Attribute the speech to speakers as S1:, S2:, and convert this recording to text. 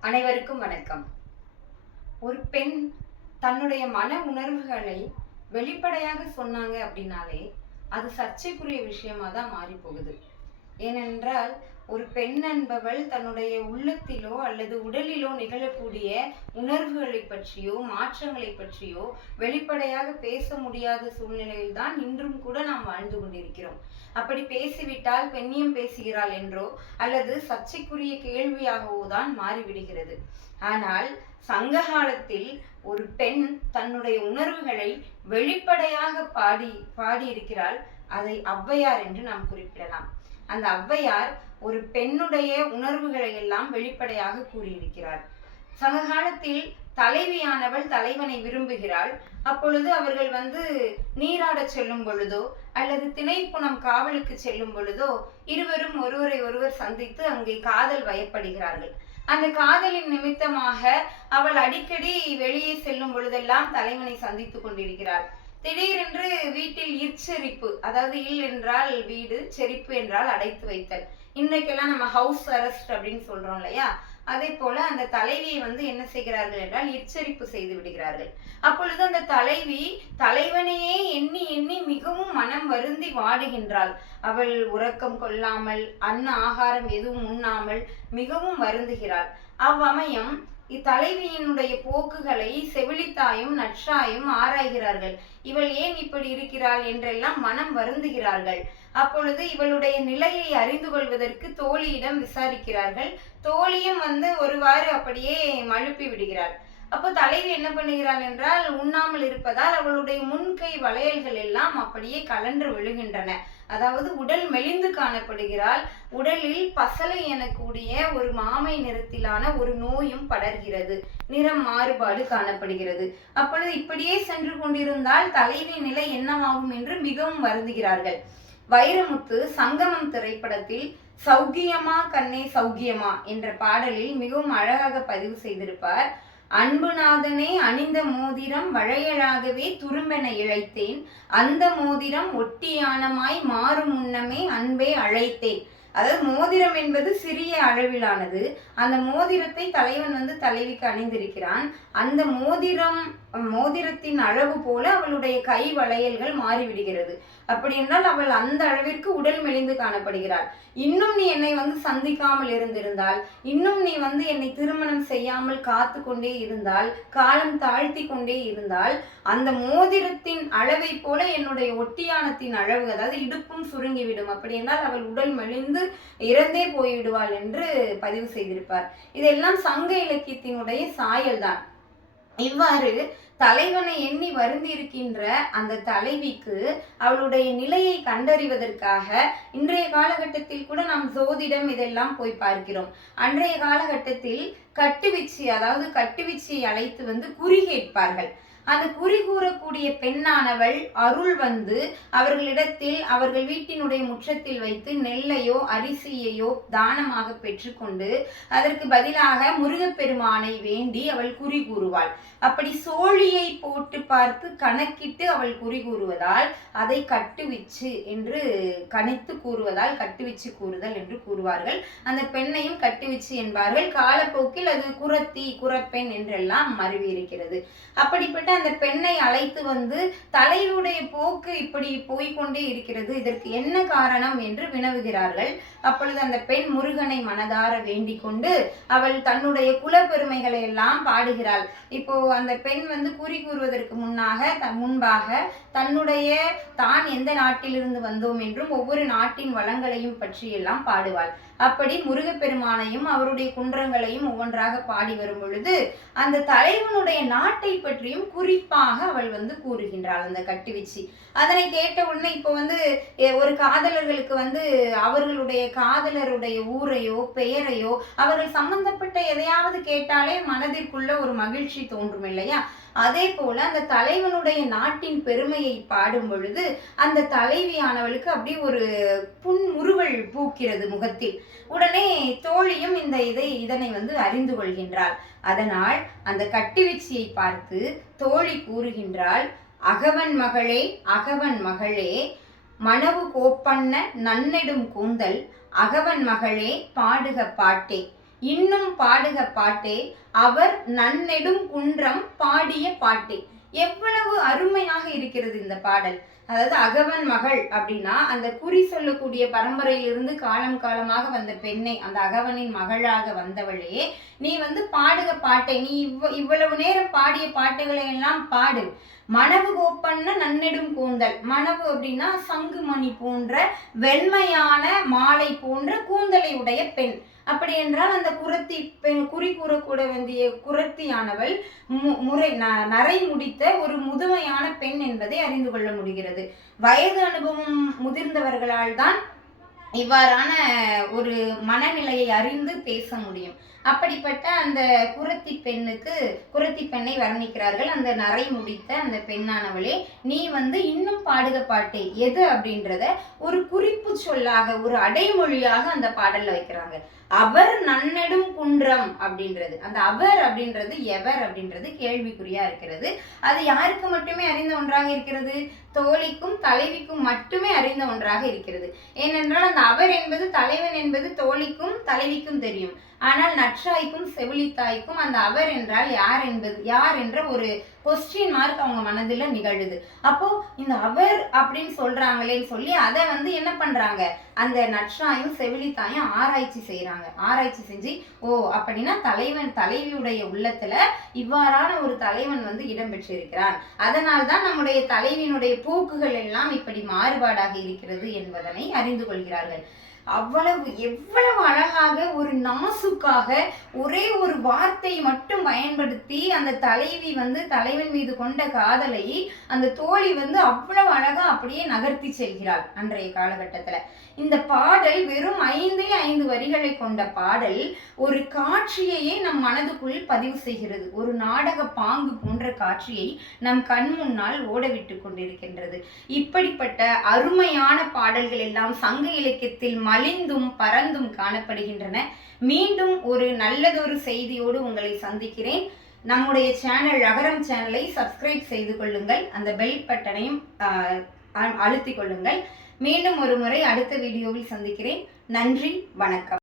S1: அனைவருக்கும் வணக்கம். ஒரு பெண் தன்னுடைய மன உணர்வுகளை வெளிப்படையாக சொன்னாங்க அப்படின்னாலே அது சர்ச்சைக்குரிய விஷயமா தான் மாறி போகுது ஏனென்றால் ஒரு பெண் என்பவள் தன்னுடைய உள்ளத்திலோ அல்லது உடலிலோ நிகழக்கூடிய உணர்வுகளை பற்றியோ மாற்றங்களை பற்றியோ வெளிப்படையாக பேச முடியாத சூழ்நிலையில் தான் இன்றும் கூட நாம் வாழ்ந்து கொண்டிருக்கிறோம். அப்படி பேசிவிட்டால் பெண்ணியம் பேசுகிறாள் என்றோ அல்லது சர்ச்சைக்குரிய கேள்வியாகவோ தான் மாறிவிடுகிறது. ஆனால் சங்க காலத்தில் ஒரு பெண் தன்னுடைய உணர்வுகளை வெளிப்படையாக பாடி பாடியிருக்கிறாள். அதை ஔவையார் என்று நாம் குறிப்பிடலாம். அந்த ஔவையார் ஒரு பெண்ணுடைய உணர்வுகளை எல்லாம் வெளிப்படையாக கூறியிருக்கிறார். சமகாலத்தில் தலைவியானவள் தலைவனை விரும்புகிறாள். அப்பொழுது அவர்கள் வந்து நீராடச் செல்லும் பொழுதோ அல்லது திணைப்புணம் காவலுக்கு செல்லும் பொழுதோ இருவரும் ஒருவரை ஒருவர் சந்தித்து அங்கே காதல் வயப்படுகிறார்கள். அந்த காதலின் நிமித்தமாக அவள் அடிக்கடி வெளியே செல்லும் பொழுதெல்லாம் தலைவனை சந்தித்துக் கொண்டிருக்கிறாள். திடீரென்று வீட்டில் இற்செரிப்பு அதாவது இல் என்றால் வீடு செரிப்பு என்றால் அடைத்து வைத்தல். இன்றைக்கெல்லாம் நம்ம ஹவுஸ் அரெஸ்ட் அப்படின்னு சொல்றோம் இல்லையா? அதே போல அந்த தலைவியை வந்து என்ன செய்கிறார்கள் என்றால் எச்சரிப்பு செய்து விடுகிறார்கள். அப்பொழுது அந்த தலைவி தலைவனையே எண்ணி எண்ணி மிகவும் மனம் வருந்தி வாடுகின்றாள். அவள் உறக்கம் கொள்ளாமல் அன்ன ஆகாரம் எதுவும் உண்ணாமல் மிகவும் வருந்துகிறாள். அவ்வமயம் இத்தலைவியினுடைய போக்குகளை செவிலித்தாயும் நற்றாயும் ஆராய்கிறார்கள். இவள் ஏன் இப்படி இருக்கிறாள் என்றெல்லாம் மனம் வருந்துகிறார்கள். அப்பொழுது இவளுடைய நிலையை அறிந்து கொள்வதற்கு தோழியிடம் விசாரிக்கிறார்கள். தோழியும் வந்து ஒருவாறு அப்படியே மழுப்பி விடுகிறாள். அப்போ தலைவி என்ன பண்ணுகிறாள் என்றால் உண்ணாமல் இருப்பதால் அவளுடைய முன்கை வளையல்கள் எல்லாம் அப்படியே கலன்று விழுகின்றன. அதாவது உடல் மெலிந்து காணப்படுகிறாள். உடலில் பசலை எனக்கூடிய ஒரு மாமை நிறத்திலான ஒரு நோயும் படர்கிறது. நிறம் மாறுபாடு காணப்படுகிறது. அப்பொழுது இப்படியே சென்று கொண்டிருந்தால் தலைவி நிலை என்னவாகும் என்று மிகவும் வருந்துகிறார்கள். வைரமுத்து சங்கமம் திரைப்படத்தில் சௌக்கியமா கண்ணே சௌக்கியமா என்ற பாடலில் மிகவும் அழகாக பதிவு செய்திருப்பார். அன்புநாதனே அணிந்த மோதிரம் வளையலாகவே துரும்பென இழைத்தேன். அந்த மோதிரம் ஒட்டியானமாய் மாறும் முன்னமே அன்பே அழைத்தேன். அதாவது மோதிரம் என்பது சிறிய அளவிலானது. அந்த மோதிரத்தை தலைவன் வந்து தலைவிக்கு அணிந்திருக்கிறான். அந்த மோதிரம் மோதிரத்தின் அளவு போல அவளுடைய கை வளையல்கள் மாறிவிடுகிறது. அப்படி என்றால் அவள் அந்த அளவிற்கு உடல் மெலிந்து காணப்படுகிறாள். இன்னும் நீ என்னை வந்து சந்திக்காமல் இருந்திருந்தால் இன்னும் நீ வந்து என்னை திருமணம் செய்யாமல் காத்து கொண்டே இருந்தால் காலம் தாழ்த்தி கொண்டே இருந்தால் அந்த மோதிரத்தின் அளவை போல என்னுடைய ஒட்டியானத்தின் அளவு அதாவது இடுப்பும் சுருங்கிவிடும் அப்படி என்றால் அவள் உடல் மெலிந்து இறந்தே போய்விடுவாள் என்று பதிவு செய்திருப்பார். இதெல்லாம் சங்க இலக்கியத்தினுடைய சாயல்தான். இவ்வாறு தலைவனை எண்ணி வருந்திருக்கின்ற அந்த தலைவிக்கு அவளுடைய நிலையை கண்டறிவதற்காக இன்றைய காலகட்டத்தில் கூட நாம் ஜோதிடம் இதெல்லாம் போய் பார்க்கிறோம். அன்றைய காலகட்டத்தில் கட்டுவிச்சி அதாவது கட்டுவிச்சியை அழைத்து வந்து குறி கேட்பார்கள். அந்த குறி கூறக்கூடிய பெண்ணானவள் அருள் வந்து அவர்களிடத்தில் அவர்கள் வீட்டினுடைய முற்றத்தில் வைத்து நெல்லையோ அரிசியையோ தானமாக பெற்றுக்கொண்டு அதற்கு பதிலாக முருகப்பெருமானை வேண்டி அவள் குறி கூறுவாள் அப்படி சோழியை போட்டு பார்த்து கணக்கிட்டு அவள் குறி கூறுவதால் அதை கட்டுவிச்சு என்று கணித்து கூறுவதால் கட்டுவிச்சு கூறுதல் என்று கூறுவார்கள். அந்த பெண்ணையும் கட்டுவிச்சு என்பார்கள். காலப்போக்கில் அது குரத்தி குரப்பெண் என்றெல்லாம் மருவி இருக்கிறது. அப்படிப்பட்ட அந்த பெண்ணை அழைத்து வந்து தலையுடைய போக்கு இப்படி போய்கொண்டே இருக்கிறது இதற்கு என்ன காரணம்? என்று வினவுகிறார்கள். அப்பொழுது அந்த பெண் முருகனை மனதார வேண்டிக் கொண்டு அவள் தன்னுடைய குலப்பெருமைகளை எல்லாம் பாடுகிறாள். இப்போ அந்த பெண் வந்து குறி கூறுவதற்கு முன்னாக முன்பாக தன்னுடைய தான் எந்த நாட்டிலிருந்து வந்தோம் என்றும் ஒவ்வொரு நாட்டின் வளங்களையும் பற்றி எல்லாம் பாடுவாள். அப்படி முருகப்பெருமானையும் அவருடைய குன்றங்களையும் ஒவ்வொன்றாக பாடி வரும் பொழுது அந்த தலைவனுடைய நாட்டை பற்றியும் குறிப்பாக அவள் வந்து கூறுகின்றாள் அந்த கட்டுவிச்சி அதனை கேட்ட உடனே இப்போ வந்து ஒரு காதலர்களுக்கு வந்து அவர்களுடைய காதலருடைய ஊரையோ பெயரையோ அவர்கள் சம்பந்தப்பட்ட எதையாவது கேட்டாலே மனதிற்குள்ள ஒரு மகிழ்ச்சி தோன்றும் இல்லையா? அதே போல அந்த தலைவனுடைய நாட்டின் பெருமையை பாடும் பொழுது அந்த தலைவியானவளுக்கு அப்படி ஒரு புன்முறுவல் பூக்கிறது முகத்தில். உடனே தோழியும் இந்த இதை இதனை வந்து அறிந்து கொள்கின்றாள். அதனால் அந்த கட்டுவிச்சியை பார்த்து தோழி கூறுகின்றாள் அகவன் மகளே அகவன் மகளே மணவு கோப்பண்ண நன்னெடும் கூந்தல் அகவன் மகளே பாடுக பாட்டே. இன்னும் பாடுக பாட்டே அவர் நன்னெடும் குன்றம் பாடிய பாட்டே. எவ்வளவு அருமையாக இருக்கிறது இந்த பாடல். அதாவது அகவன் மகள் அப்படின்னா அந்த குறி சொல்லக்கூடிய பரம்பரையிலிருந்து காலம் காலமாக வந்த பெண்ணை அந்த அகவனின் மகளாக வந்தவளே. நீ வந்து பாடுக பாட்டை. நீ இவ்வ இவ்வளவு நேரம் பாடிய பாட்டுகளை எல்லாம் பாடு. மணவு கோப்பன்ன நன்னெடும் கூந்தல். மணவு அப்படின்னா சங்குமணி போன்ற வெண்மையான மாலை போன்ற கூந்தலை உடைய பெண். அப்படி என்றால் அந்த குரத்தி பெண் குறி கூறக்கூட வேண்டிய குரத்தியானவள் மு- முறை ந- நரை முடித்த ஒரு முதுமையான பெண் என்பதை அறிந்து கொள்ள முடிகிறது. வயது அனுபவம் முதிர்ந்தவர்களால் தான் இவ்வாறான ஒரு மனநிலையை அறிந்து பேச முடியும். அப்படிப்பட்ட அந்த குரத்தி பெண்ணுக்கு குரத்தி பெண்ணை வர்ணிக்கிறார்கள். அந்த நரை முடித்த அந்த பெண்ணானவளே நீ வந்து இன்னும் பாடுக பாட்டு. எது? அப்படின்றத ஒரு குறிப்பு சொல்லாக ஒரு அடைமொழியாக அந்த பாடல்ல வைக்கிறாங்க. அவர் நன்னெடும் குன்றம் அப்படின்றது. அந்த அவர் அப்படின்றது எவர் அப்படின்றது கேள்விக்குறியா இருக்கிறது. அது யாருக்கு மட்டுமே அறிந்த ஒன்றாக இருக்கிறது? தோழிக்கும் தலைவிக்கும் மட்டுமே அறிந்த ஒன்றாக இருக்கிறது. ஏனென்றால் அந்த அவர் என்பது தலைவன் என்பது தோழிக்கும் தலைவிக்கும் தெரியும். ஆனால் நற்றாய்க்கும் செவிலித்தாய்க்கும் அந்த அவர் என்றால் யார் என்பது யார் என்ற ஒரு கொஸ்டின் மார்க் அவங்க மனதில் நிகழுது. அப்போ இந்த அவர் அப்படின்னு சொல்றாங்களேன்னு சொல்லி அதை வந்து என்ன பண்றாங்க? அந்த நற்றாயும் செவிலித்தாயும் ஆராய்ச்சி செய்றாங்க. ஆராய்ச்சி செஞ்சு ஓ அப்படின்னா தலைவன் தலைவியுடைய உள்ளத்துல இவ்வாறான ஒரு தலைவன் வந்து இடம்பெற்றிருக்கிறான் அதனால் தான் நம்முடைய தலைவியினுடைய போக்குகள் எல்லாம் இப்படி மாறுபாடாக இருக்கிறது என்பதனை அறிந்து கொள்கிறார்கள். அவ்வளவு எவ்வளவு அழகாக ஒரு நாசுக்காக ஒரே ஒரு வார்த்தை மட்டும் பயன்படுத்தி அந்த தலைவி வந்து தலைவன் மீது கொண்ட காதலை அந்த தோழி வந்து அவ்வளவு அழகா அப்படியே நகர்த்தி செல்கிறாள் அன்றைய காலகட்டத்தில். இந்த பாடல் வெறும் ஐந்தே ஐந்து வரிகளை கொண்ட பாடல் ஒரு காட்சியையே நம் மனதுக்குள் பதிவு செய்கிறது. ஒரு நாடக பாங்கு போன்ற காட்சியை நம் கண் முன்னால் ஓடவிட்டு கொண்டிருக்கின்றது. இப்படிப்பட்ட அருமையான பாடல்கள் எல்லாம் சங்க இலக்கியத்தில் மலிந்தும் பறந்தும் காணப்படுகின்றன. மீண்டும் ஒரு நல்லதொரு செய்தியோடு உங்களை சந்திக்கிறேன். நம்முடைய சேனல் அகரம் சேனலை சப்ஸ்கிரைப் செய்து கொள்ளுங்கள். அந்த பெல் பட்டனையும் அ- அழுத்திக் கொள்ளுங்கள். மீண்டும் ஒரு முறை அடுத்த வீடியோவில் சந்திக்கிறேன். நன்றி வணக்கம்.